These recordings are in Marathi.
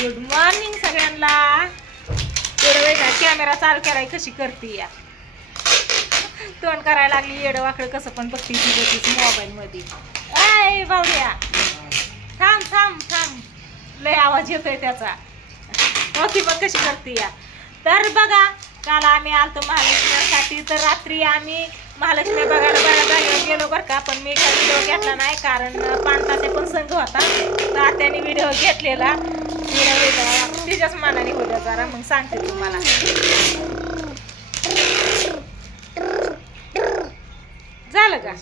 गुड मॉर्निंग सगळ्यांना. कॅमेरा चालू कराय कशी करते या तोंड करायला लागली येडं वाकडं कसं पण बघते मोबाईल मध्ये. ऐ भावड्या थांब थांब थांब लय आवाज येतोय त्याचा. ती पण कशी करते या. तर बघा काल आम्ही आलतो महालक्ष्मीसाठी. तर रात्री आम्ही महालक्ष्मी बघायला बऱ्याच जागेवर गेलो बरं का. पण मी काही व्हिडिओ घेतला नाही कारण 5 तास पण संघ होता. तर त्याने व्हिडिओ घेतलेला तिच्याच मानाने होत्या जरा मग सांगते तुम्हाला. झालं का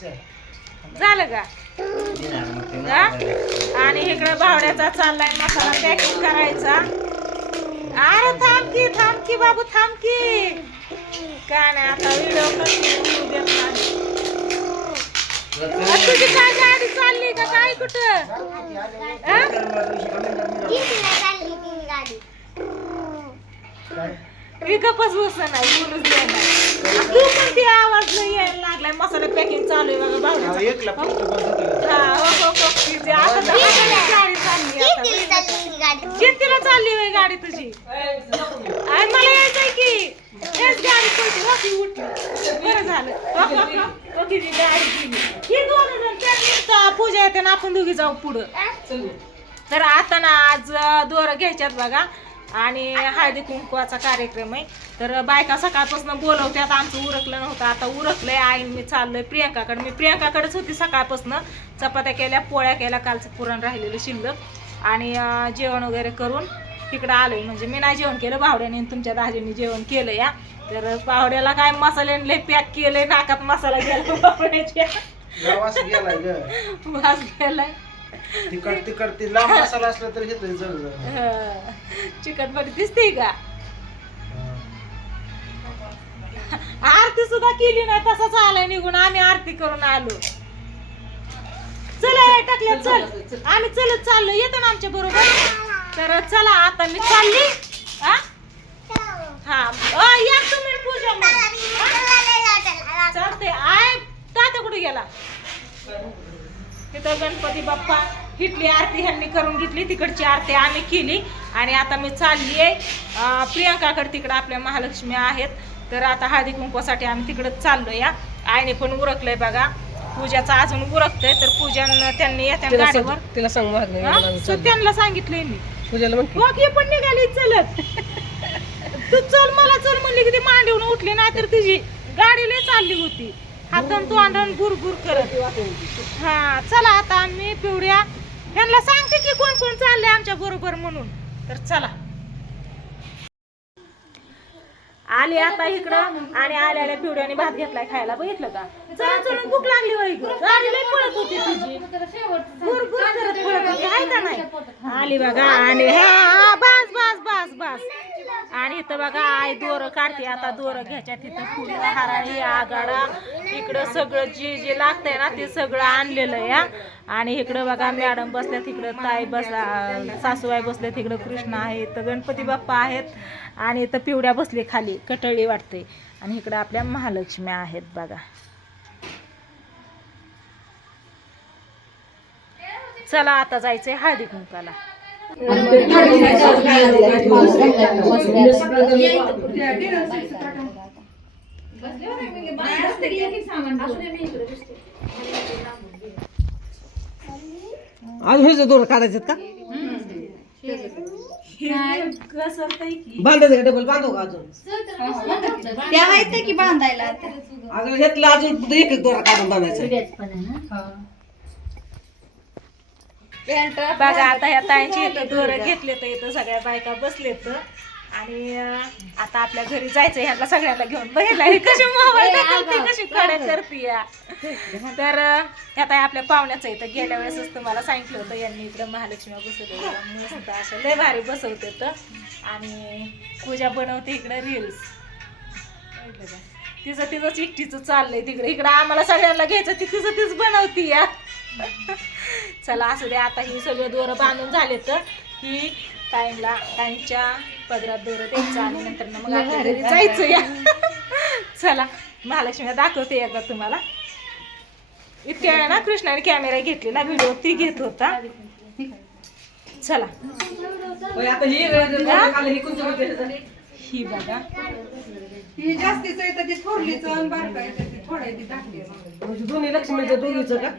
झालं का. आणि इकडं भावड्याचा चाललाय मसाला पॅकिंग करायचा. अरे थांब की बाबू थांब की. काय नाही आता व्हिडिओ कंटिन्यू देत नाही. तुझी काय गाडी चालली का काय कुठं. विकपच बस नाही बोलूच दे नाही. तू पण ते आवाज नाही यायला लागलाय. मसाला पॅकिंग चालू आहे बघा भावड्याचा. हा हो कितीला चालली होय गाडी तुझी. मला यायचंय की तेच गाडी पडते वाकी उठली. बरं झालं गाडी ही 2 पूजा येते ना आपण दोघी जाऊ पुढं. तर आता ना आज दोरं घ्यायच्यात बघा आणि हळदी कुंकवाचा कार्यक्रम आहे. तर बायका सकाळपासून बोलवत्यात. आमचं उरकलं नव्हतं आता उरकलंय. आईन मी चाललोय प्रियंकाकडे. मी प्रियंकाकडेच होती सकाळपासून. चपात्या केल्या पोळ्या केल्या कालचं पुरण राहिलेलं शिल्लक आणि जेवण वगैरे करून तिकडं आलोय. म्हणजे मी नाही जेवण केलं भावड्याने तुमच्या दाजींनी जेवण केलं या. तर भावड्याला काय मसाल्याने पॅक केलंय नाकात मसाला गेला भावड्याच्या वास गेलाय. तिकट लांब मसाला असला तर घेतोय चिकट मध्ये दिसते का. आरती सुद्धा केली नाही तसाच आलाय निघून. आम्ही आरती करून आलो. चला टाकल्या चल आम्ही चलत चाललो. येतो ना आमच्या बरोबर. तर चला आता मी चालली. हा या तुम्ही पूजा चालते. आय तात्या कुठे गेला. तिथं गणपती बाप्पा हिटली आरती ह्यांनी करून घेतली. तिकडची आरती आम्ही केली आणि आता मी चालली आहे प्रियंकाकडे. तिकडं आपल्या महालक्ष्मी आहेत. तर आता हळदी कुंकवासाठी आम्ही तिकडं चाललो या. आईने पण उरकलंय बघा. पूजाचं अजून उरकतंय. तर पूजा त्यांनी येत्या गाडीवर. तिला सांग त्यांना सांगितलंय मी. पूजाला पण निघाली चलत. तू चल मला चल म्हणली की ती मांडीवून उठली नाही तर तुझी गाडीला चालली होती हातून तोंडान गुरगुर करत. हा चला आता आम्ही पिवड्या त्यांना सांगते की कोण कोण चाललंय आमच्या बरोबर म्हणून. तर चला आली आता इकडं आणि आल्याला पिवड्याने भात घेतलाय खायला. बघितलं का चला चलून भूक लागली वय गाडी लय पळत होती तुझी. गुरगुर करत पळत होती आहे का नाही. आली बघा आणि हा बस बस बस बस. आणि इथं बघा आई दोरं काढते. आता दोरं घ्यायच्या तिथं फुलं हराळी आगाडा इकडं सगळं जे जे लागतंय ना ते सगळं आणलेलं या. आणि इकडं बघा मॅडम बसल्या तिकडं ताई बसला सासूबाई बसल्या तिकडं कृष्ण आहे. इथं गणपती बाप्पा आहेत आणि इथं पिवड्या बसले खाली कटळी वाटते. आणि इकडं आपल्या महालक्ष्मी आहेत बघा. चला आता जायचंय हळदी कुंकाला. आज हेच दोर काढायचे का बांधायचं का डबल बांधू का अजून त्या आहेत की बांधायला. अगं घेतलं अजून एक एक दोरा काढून बांधायचं. बघा आता ह्या ताईंची इथं दोरं घेतले तर इथं सगळ्या बायका बसलेत. आणि आता आपल्या घरी जायचं ह्याला सगळ्याला घेऊन. बघितला कशी मोबाईल कशी कडे करते या. तर ह्या ताई आपल्या पाहुण्याचं इथं गेल्या वेळेसच तुम्हाला सांगितलं होतं यांनी इकडं महालक्ष्मी बसवले मस्त अशा लय भारी बसवते. तर आणि पूजा बनवते इकडं रील्स. तिचंच एकटीचं चाललंय तिकडे. इकडं आम्हाला सगळ्यांना घ्यायचं ती तिचं तीच बनवती या. चला असू दे आता ही सगळं दोरं बांधून झाले तर ही ताईंच्या पदरात दोरं द्यायचं आणि नंतर मग आपल्या घरी जायचं या. चला महालक्ष्मीला दाखवते एकदा तुम्हाला. इतक्या वेळा ना कृष्णाने कॅमेरा घेतलेला व्हिडिओ ती घेत होता. चला होय, आता ही खाली ही कोणती बोलते? ही बघा ही जास्तीच आहे तर ती थोरलीचं आणि बारकायचं ती थोडं आहे ती टाकली म्हणजे दोन्ही लक्ष्मीच्या दोघीचं का?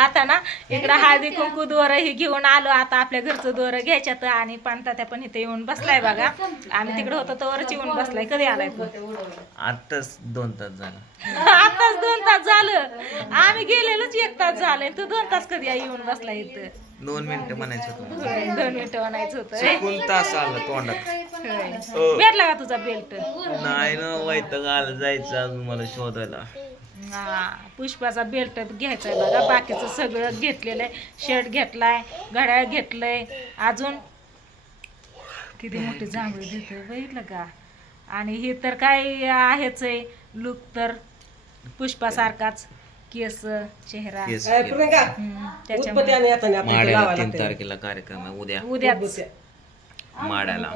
आता ना इकडं हळदी कुंकू दोरं ही घेऊन आलो. आता आपल्या घरचं दोरं घ्यायच्यात आणि पाणतात्या पण इथे येऊन बसलाय बघा. आम्ही तिकडे होतो तोवरच येऊन बसलाय. कधी आलाय तू? आताच 2 तास झाला. आताच 2 तास झालं. आम्ही गेलेलोच 1 तास झालंय. तू 2 तास कधी येऊन बसला इथं? 2 मिनिटं म्हणायचं होतं. 2 मिनिटं म्हणायचं होतं. चुकून तास आला तोंडात. भेटला का तुझा बेल्ट? नाही ना, वैताग आलं जायचं अजून मला शोधायला. हा, पुष्पाचा बेल्ट घ्यायचाय बघा. बाकीचं सगळं घेतलेलं आहे. शर्ट घेतलाय, घड्याळ घेतलंय, अजून किती मोठी जांभळी देतोय बघितलं का. आणि हे तर काय आहेच आहे लुक तर पुष्पासारखाच. केस, चेहरा. केस काय केलं. प्रियंका? त्याच्यामुळे उत्पत्ती आणि आता आपल्याला माड्याला लावायला 3 लागते. तारखेला कार्यक्रम आहे उद्या. उद्याच माड्याला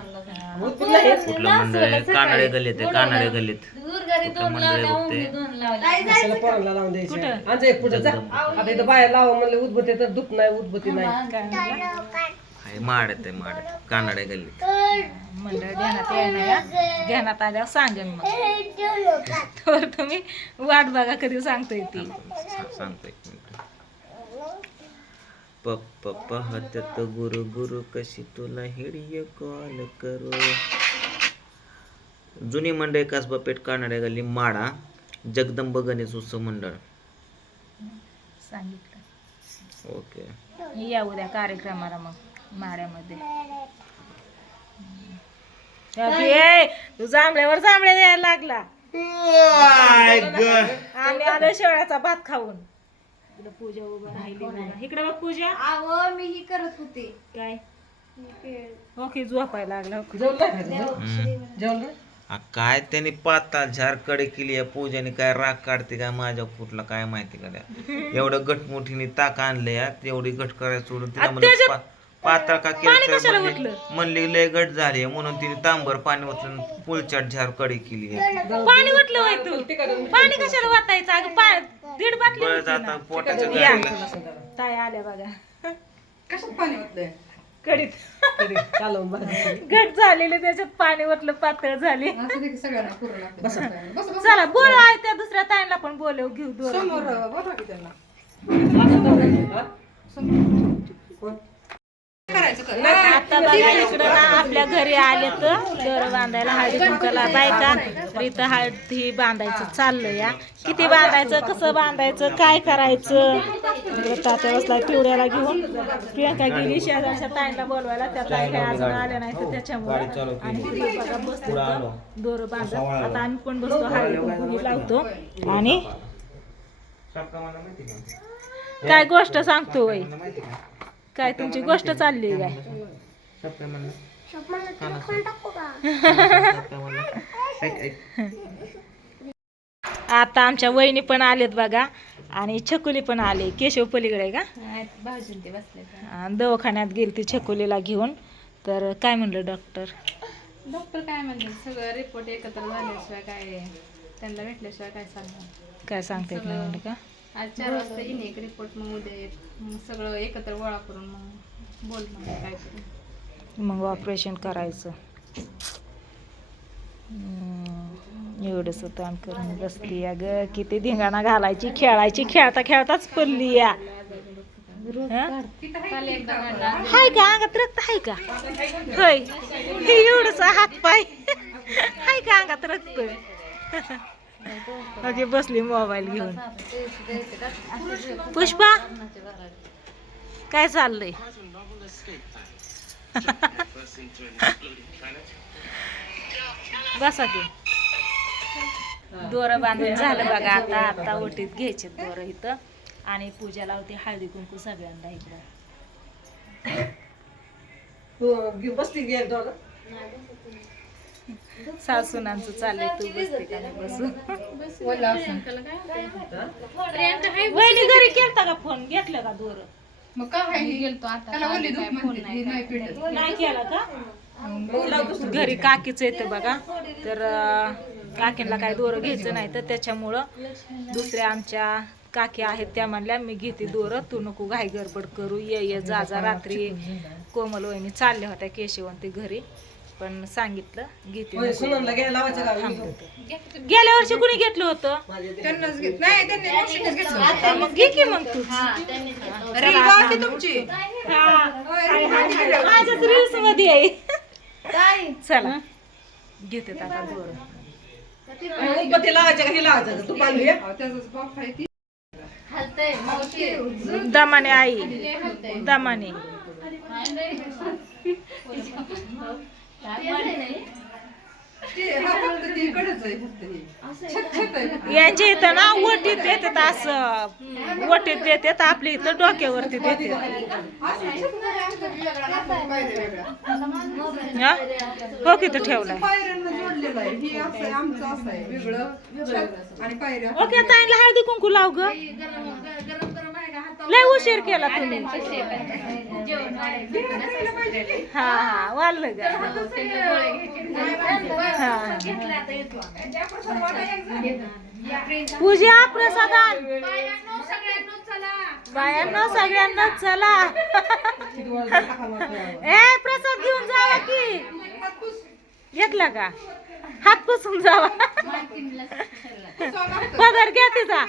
उत्पत्ती नाही. कुठलं मंडळ आहे? कानडे गल्लीत आहे. कानडे गल्लीत कुठलं मंडळ आहे बघ ते. कशाला पोरांना लावून द्यायचं? कुठं? आमच्या एक पुढे जा. आता इथं बाहेर लावा म्हणलं उद्बत्ती तर दुख नाही, उद्बत्ती नाही. काय म्हणला? आहे माड्यात आहे, माड्यात कानडे गल्लीत. मंडळ ध्यानात येणार या. ध्यानात आल्यावर सांगेन मग. तर तुम्ही वाट बघा कधी सांगतोय ती. सांगतो 1 मिनिट. पप्पा पाहत्यात गुरु गुरु कशी तुला हिडिओ कॉल करू. जुनी मंडळी कसबा पेठ कानडे गल्ली माडा जगदंब गणेश उत्सव मंडळ. सांगितलं. ओके. या उद्या कार्यक्रमाला मग माड्यामध्ये. तू जांभळ्यावर जांभळ्या द्यायला लागला. आम्ही आलो शेवळ्याचा भात खाऊन. इकडं पूजा उभं राहिली बघा. इकडे बघ पूजा. अहो मी ही करत होते काय ओके झोपायला लागला. जेवलं नाही का? जेवलं? काय त्यांनी पाता झारकडे केली आहे पूजाने. काय राग काढते काय माझ्या कुठला काय माहिती का त्या. एवढं गटमुठीने ताक आणले एवढी गट करायला सोडून तिला म्हणलं पातळ का केलं तर म्हणली लय गट झाली म्हणून तिने तांबर पाणी ओतून पुलचाट झारकडे केली आहे. पाणी वाटलं होय तू. पाणी कशाला वाटायचं? अगं 1.5 बाटली बरं होती ना. आता पोटाच्या या. गाडीला ताई आल्या बघा. कशात पाणी होतंय कडीत तरी कालवून भाजी. घट झालेले त्याच्यात पाणी वतलं पातळ झाली. असं ते सगळ्यांना पुरं लागतं. बस बस चला बोलू आहे त्या दुसऱ्या ताईंना पण बोलव घेऊ दोन. समोर बोलवा की त्यांना कोण? आता बघा इकडं ना आपल्या घरी आले तर दोरं बांधायला हळदी कुंकाला बायका. तर इथं हळदी बांधायचं चाललंय या. किती बांधायचं, कसं बांधायचं, काय करायचं. तात्या बसला पिवड्याला घेऊन. प्रियंका गेली शेजारच्या ताईंना बोलवायला. त्या ताई काही अजून आल्या नाही तर त्याच्यामुळे. आणि तिथं बघा बसतो दोरं बांधत. आता आम्ही पण बसतो हळदी कुंकू लावतो. आणि काय गोष्ट सांगतो वय. काय तुमची गोष्ट चालली काय? आता आमच्या वहिनी पण आलेत बघा. आणि छकुली पण आले. केशव पलीकडे का दवाखान्यात गेली ती छकुलीला घेऊन. तर काय म्हणलं डॉक्टर काय म्हणते सगळं रिपोर्ट एकत्र झाल्याशिवाय काय त्यांना भेटल्याशिवाय काय सांगणार. काय सांगता येत नाही म्हणलं का. आज 4 वाजता येईन एक रिपोर्ट मग उद्या येत मग सगळं एकत्र गोळा करून मग बोल म्हणजे काय करू. मग ऑपरेशन करायचं. एवढंच ताण करून बसली या ग. किती धिंगाणा घालायची, खेळायची, खेळता खेळताच पडली या. काल एकदा काढला हाय का अंगात रक्त आहे का? होय हे एवढंच हात पाय हाय का अंगात रक्त. अगे बसली मोबाईल घेऊन. पुष्पा काय चाललंय? बसा की. दोरं बांधून झालं बघा. आता आता ओटीत घ्यायचे दोरं इथं. आणि पूजा लावते हळदी कुंकू सगळ्यांना इकडं. तू बसली गेल दोघं? सासूनांचं चाललंय. तू बसते का नाही बसू. वहिनी घरी केलता का फोन? घेतलं का दोर? मग काय मी गेलतो आता त्याला ओली दूध काय फोन म्हणते, नाही हे नाही पिळत. नाही केला का? घरी काकीच येतं बघा. तर काकींना काय दोरं घ्यायचं नाही तर त्याच्यामुळं दुसऱ्या आमच्या काकी आहेत त्या म्हणल्या मी घेते दोर, तू नको घाई गडबड करू, ये जा रात्री कोमल वहिनी चालल्या होत्या केशवंती घरी, पण सांगितलं घेते नको. सुनंदला घ्यायला लावायचं का? थांबलं होतं. गेल्या वर्षी कुणी घेतलं होतं? त्यांनाच घेत नाही, त्यांनी मावशीनेच घेतलं होतं. मग घे की मग तू. रील बाकी तुमची माझ्याच रील्स मध्ये आहे. चला घेते आता दोर. उदबत्ती लावायचं का? हे लावायचं का? तू पाहिजे त्याचाच बाप आहे ती. दमाने आई, दमाने. हा फक्त ती इकडंच आहे फक्त ही. छत आहे. यांच्या इथं ना वटीत देतात, असं वटीत देतात, आपल्या इथं डोक्यावरती देतात. हा? हो की तर ठेवलाय. पायऱ्यांना जोडलेलं आहे. ही असं आहे, आमचं असं आहे वेगळं छत आणि पायऱ्या. ओके ताईला हळदी कुंकू लाव ग. लय उशीर केला तुम्ही. हा हा वाढलं ग. हा. पूजा प्रसाद आण. बायांनो सगळ्यांना चला. ए प्रसाद घेऊन जावा की. घेतला का? हात पुसून जावा. पदर घ्या तिचा.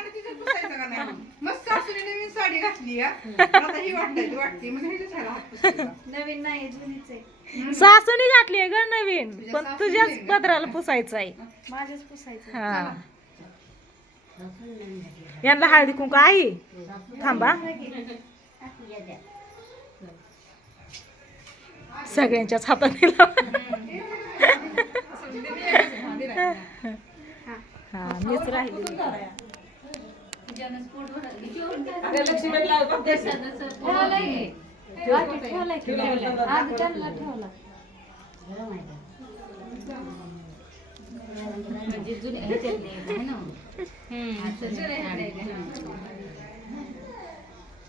मस्त सासूने नवीन साडी घातली आता ही वाटते म्हणजे ह्याच्याच ह्याला हात पुसायचा. नवीन नाही जुनीच आहे. सासूनी घातली ग नवीन, पण तुझ्याच पदराला पुसायचं आहे. माझ्याच पुसायचं. हा. यांना हळदी कुंकू आई थांबा. सगळ्यांच्याच हाताने लावा. हा मीच राहिली.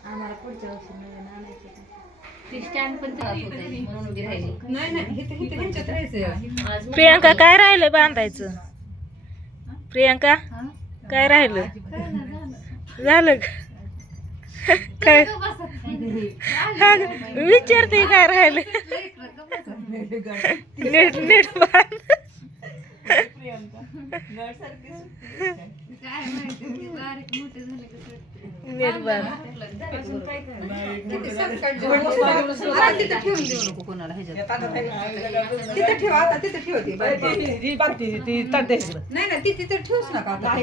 आम्हाला पुढच्या वर्षी नवीन आणायचं. ती स्टँड पण म्हणून उभी राहिली. नाही इथे ह्याच्यात राहायचं. प्रियंका काय राहिलं बांधायचं? प्रियंका काय राहिलं? झालं का? काय विचारते काय राहिलं? नीट नीट बांध. नीट बांध. तिथे ठेवून देऊ नको कोणाला ह्याच्यात. तिथे ठेव आता, तिथे ठेव ती. ती बांधते ती तडते. नाही ती तिथे ठेवूच नका आता.